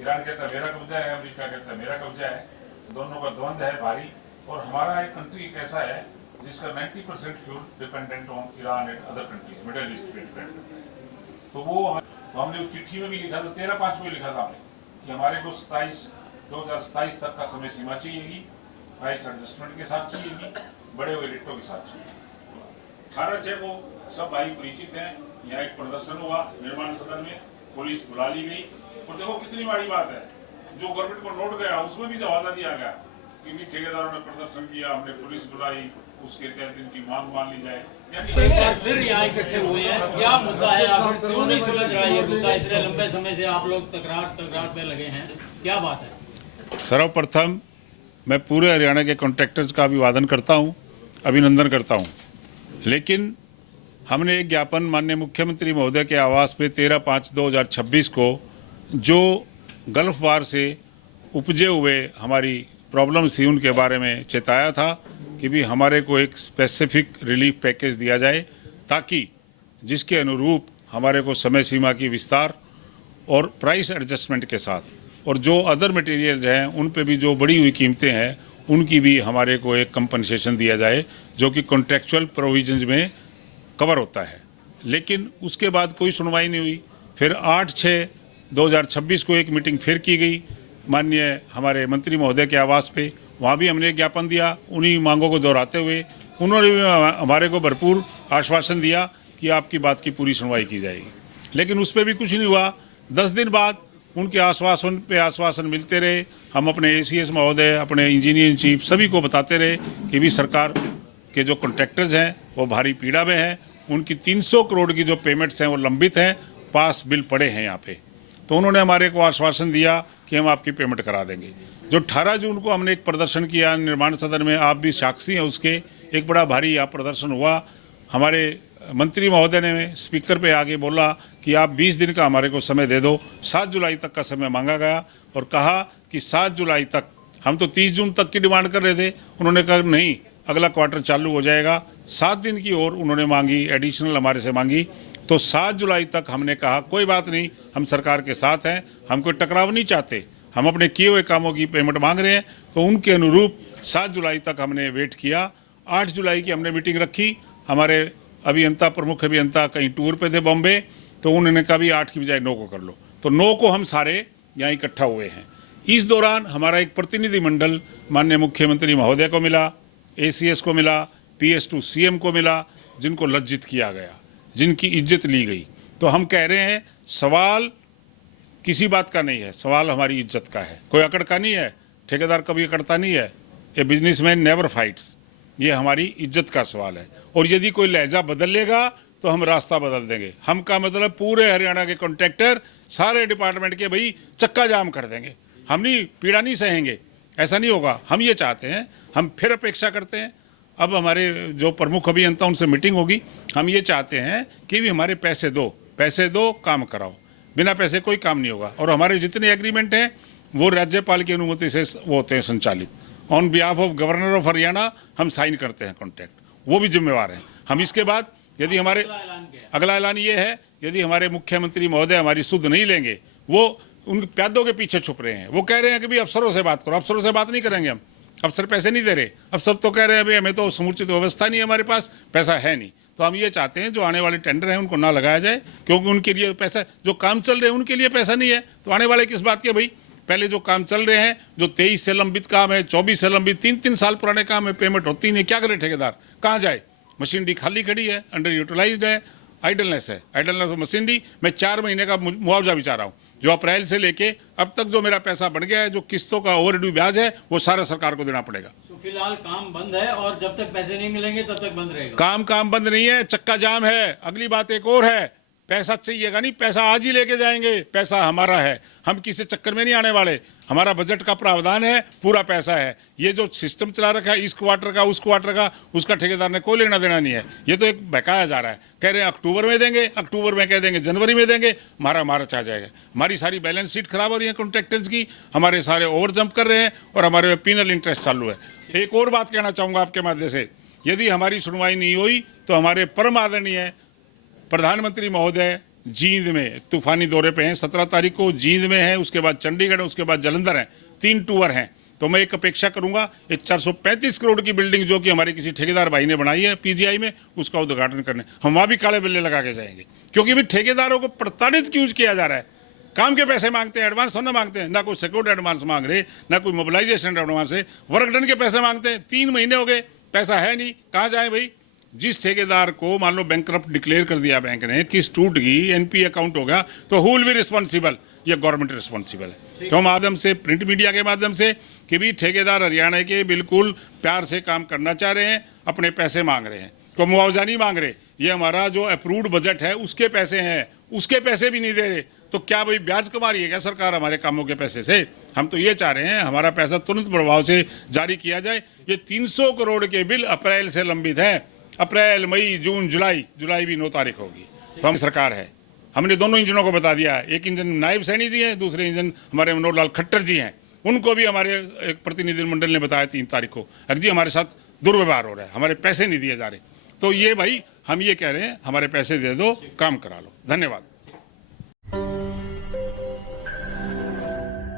Iran कहता है मेरा कब्जा है, अमेरिका कहता है मेरा कब्जा है, दोनों का द्वंद्व है भारी। और हमारा एक कंट्री एक ऐसा है जिसका 90% fuel dependent on Iran and other countries, middle east पे डिपेंड करता है। तो हमने उस चिट्ठी में भी लिखा था, 13/5 में लिखा था हमने कि हमारे को 2027 तक का समय सीमा चाहिएगी, प्राइस एडजस्टमेंट के साथ चाहिएगी, बड़े हुए रेटों के साथ चाहिए। 18/6 को सब भाई परिचित हैं, यहाँ एक प्रदर्शन हुआ निर्माण सदन में, पुलिस बुला ली गई। और देखो कितनी बड़ी बात है, जो गवर्नमेंट को नोट गया उसमें भी हवाला दिया गया कि भी ठेकेदारों ने प्रदर्शन किया, हमने पुलिस बुलाई, उसके तहत इनकी मांग मान ली जाए। एक बार फिर यहाँ इकट्ठे हुए हैं, क्या मुद्दा है, आखिर क्यों नहीं सुलझ रहा ये मुद्दा? इसलिए लंबे समय से आप लोग तकरार पे लगे हैं, क्या बात है? सर्वप्रथम मैं पूरे हरियाणा के कॉन्ट्रैक्टर्स का अभिवादन करता हूँ, अभिनंदन करता हूँ। लेकिन हमने एक ज्ञापन माननीय मुख्यमंत्री महोदय के आवास पे 13/5/2026 को जो गल्फ वार से उपजे हुए हमारी प्रॉब्लम्स थी उनके बारे में चेताया था कि भी हमारे को एक स्पेसिफिक रिलीफ पैकेज दिया जाए, ताकि जिसके अनुरूप हमारे को समय सीमा की विस्तार और प्राइस एडजस्टमेंट के साथ और जो अदर मटेरियल हैं उन पे भी जो बढ़ी हुई कीमतें हैं उनकी भी हमारे को एक कंपनसेशन दिया जाए, जो कि कॉन्ट्रेक्चुअल प्रोविजंस में कवर होता है। लेकिन उसके बाद कोई सुनवाई नहीं हुई। फिर 8/6/2026 को एक मीटिंग फिर की गई माननीय हमारे मंत्री महोदय के आवास पे, वहाँ भी हमने एक ज्ञापन दिया। उन्हीं मांगों को दोहराते हुए उन्होंने भी हमारे को भरपूर आश्वासन दिया कि आपकी बात की पूरी सुनवाई की जाएगी। लेकिन उस पर भी कुछ नहीं हुआ। 10 दिन बाद उनके आश्वासन पे आश्वासन मिलते रहे। हम अपने ACS महोदय, अपने इंजीनियर इन चीफ सभी को बताते रहे कि भी सरकार के जो कॉन्ट्रैक्टर्स हैं वो भारी पीड़ा में हैं, उनकी 300 करोड़ की जो पेमेंट्स हैं वो लंबित हैं, पास बिल पड़े हैं यहाँ पे। तो उन्होंने हमारे को आश्वासन दिया कि हम आपकी पेमेंट करा देंगे। जो 18 जून को हमने एक प्रदर्शन किया निर्माण सदन में, आप भी साक्षी हैं उसके, एक बड़ा भारी यहाँ प्रदर्शन हुआ। हमारे मंत्री महोदय ने स्पीकर पे आके बोला कि आप 20 दिन का हमारे को समय दे दो। 7 जुलाई तक का समय मांगा गया और कहा कि 7 जुलाई तक, हम तो 30 जून तक की डिमांड कर रहे थे, उन्होंने कहा नहीं अगला क्वार्टर चालू हो जाएगा। 7 दिन की और उन्होंने मांगी, एडिशनल हमारे से मांगी। तो 7 जुलाई तक हमने कहा कोई बात नहीं, हम सरकार के साथ हैं, हम कोई टकराव नहीं चाहते, हम अपने किए हुए कामों की पेमेंट मांग रहे हैं। तो उनके अनुरूप 7 जुलाई तक हमने वेट किया। 8 जुलाई की हमने मीटिंग रखी। हमारे अभियंता, प्रमुख अभियंता कहीं टूर पे थे बॉम्बे, तो उन्होंने कहा भी 8 की बजाय 9 को कर लो। तो 9 को हम सारे यहाँ इकट्ठा हुए हैं। इस दौरान हमारा एक प्रतिनिधिमंडल माननीय मुख्यमंत्री महोदय को मिला, ACS को मिला, PS2 CM को मिला, जिनको लज्जित किया गया, जिनकी इज्जत ली गई। तो हम कह रहे हैं सवाल किसी बात का नहीं है, सवाल हमारी इज्जत का है। कोई अकड़ का नहीं है, ठेकेदार कभी अकड़ता नहीं है, ए बिजनेसमैन नेवर फाइट्स। ये हमारी इज्जत का सवाल है। और यदि कोई लहजा बदल लेगा तो हम रास्ता बदल देंगे। हम का मतलब पूरे हरियाणा के कॉन्ट्रैक्टर सारे डिपार्टमेंट के भाई चक्का जाम कर देंगे। हम नहीं पीड़ा नहीं सहेंगे, ऐसा नहीं होगा। हम ये चाहते हैं, हम फिर अपेक्षा करते हैं। अब हमारे जो प्रमुख अभियंता उनसे मीटिंग होगी। हम ये चाहते हैं कि भी हमारे पैसे दो, काम कराओ। बिना पैसे कोई काम नहीं होगा। और हमारे जितने एग्रीमेंट हैं वो राज्यपाल की अनुमति से वो होते हैं संचालित। On behalf of governor of Haryana हम साइन करते हैं कॉन्ट्रैक्ट, वो भी जिम्मेवार हैं हम। इसके बाद यदि हमारे अगला ऐलान ये है, यदि हमारे मुख्यमंत्री महोदय हमारी सुध नहीं लेंगे, वो उन प्यादों के पीछे छुप रहे हैं। वो कह रहे हैं कि भाई अफसरों से बात करो। अफसरों से बात नहीं करेंगे हम, अफसर पैसे नहीं दे रहे। अफसर तो कह रहे हैं भाई हमें तो समुचित व्यवस्था नहीं है, हमारे पास पैसा है नहीं। तो हम ये चाहते हैं जो आने वाले टेंडर हैं उनको ना लगाया जाए, क्योंकि उनके लिए पैसा, जो काम चल रहे हैं उनके लिए पैसा नहीं है। तो आने वाले किस बात के भाई? पहले जो काम चल रहे हैं, जो 23 से लंबित काम है, 24 से लंबित, 3-3 साल पुराने काम है, पेमेंट होती नहीं। क्या करे ठेकेदार? कहाँ जाए? मशीनरी खाली खड़ी है, अंडर यूटिलाइज्ड है, आइडलनेस है। Idleness of machinery. मैं 4 महीने का मुआवजा भी चाह रहा हूँ, जो अप्रैल से लेके अब तक जो मेरा पैसा बढ़ गया है, जो किस्तों का ओवरड्यू ब्याज है, वो सारा सरकार को देना पड़ेगा। तो फिलहाल काम बंद है और जब तक पैसे नहीं मिलेंगे तब तक बंद रहेगा। काम बंद नहीं है, चक्का जाम है। अगली बात एक और है, पैसा चाहिएगा नहीं, पैसा आज ही लेके जाएंगे। पैसा हमारा है, हम किसी चक्कर में नहीं आने वाले। हमारा बजट का प्रावधान है, पूरा पैसा है। ये जो सिस्टम चला रखा है इस क्वार्टर का, उस क्वार्टर का, उसका ठेकेदार ने कोई लेना देना नहीं है। ये तो एक बहकाया जा रहा है। कह रहे हैं अक्टूबर में देंगे, अक्टूबर में कह देंगे जनवरी में देंगे, मार्च आ जाएगा। हमारी सारी बैलेंस शीट खराब हो रही है कॉन्ट्रैक्टर्स की, हमारे सारे ओवर जंप कर रहे हैं और हमारे पिनल इंटरेस्ट चालू है। एक और बात कहना चाहूँगा आपके माध्यम से, यदि हमारी सुनवाई नहीं हुई तो हमारे परम आदरणीय प्रधानमंत्री महोदय जींद में तूफानी दौरे पे हैं, 17 तारीख को जींद में है, उसके बाद चंडीगढ़, उसके बाद जलंधर है, 3 टूर हैं। तो मैं एक अपेक्षा करूंगा, एक 435 करोड़ की बिल्डिंग जो कि हमारे किसी ठेकेदार भाई ने बनाई है पीजीआई में, उसका उद्घाटन करने हम वहाँ भी काले बिल्ले लगा के जाएंगे। क्योंकि भी ठेकेदारों को प्रताड़ित क्यों किया जा रहा है? काम के पैसे मांगते हैं, एडवांस थोड़ा मांगते हैं, ना कोई सिक्योरिटी एडवांस मांग रहे, ना कोई मोबिलाइजेशन एडवांस है, वर्क डन के पैसे मांगते हैं। 3 महीने हो गए, पैसा है नहीं, कहाँ जाए भाई? जिस ठेकेदार को मान लो बैंकरप्ट डिक्लेयर कर दिया बैंक ने, किस टूट गई, एनपीए अकाउंट हो गया, तो हु विल बी रिस्पॉन्सिबल? ये गवर्नमेंट रिस्पॉन्सिबल है। तो माध्यम से, प्रिंट मीडिया के माध्यम से कि भी ठेकेदार हरियाणा के बिल्कुल प्यार से काम करना चाह रहे हैं, अपने पैसे मांग रहे हैं, तो मुआवजा नहीं मांग रहे। ये हमारा जो अप्रूव्ड बजट है उसके पैसे हैं, उसके पैसे भी नहीं दे रहे। तो क्या भाई ब्याज कमा रही है क्या सरकार हमारे कामों के पैसे से? हम तो ये चाह रहे हैं हमारा पैसा तुरंत प्रभाव से जारी किया जाए। ये 300 करोड़ के बिल अप्रैल से लंबित हैं, अप्रैल, मई, जून, जुलाई भी 9 तारीख होगी। तो हम सरकार है, हमने दोनों इंजनों को बता दिया है। एक इंजन नायब सैनी जी हैं, दूसरे इंजन हमारे मनोहर लाल खट्टर जी हैं। उनको भी हमारे एक प्रतिनिधिमंडल ने बताया 3 तारीख को, अरे जी हमारे साथ दुर्व्यवहार हो रहा है, हमारे पैसे नहीं दिए जा रहे। तो ये भाई हम ये कह रहे हैं हमारे पैसे दे दो, काम करा लो। धन्यवाद।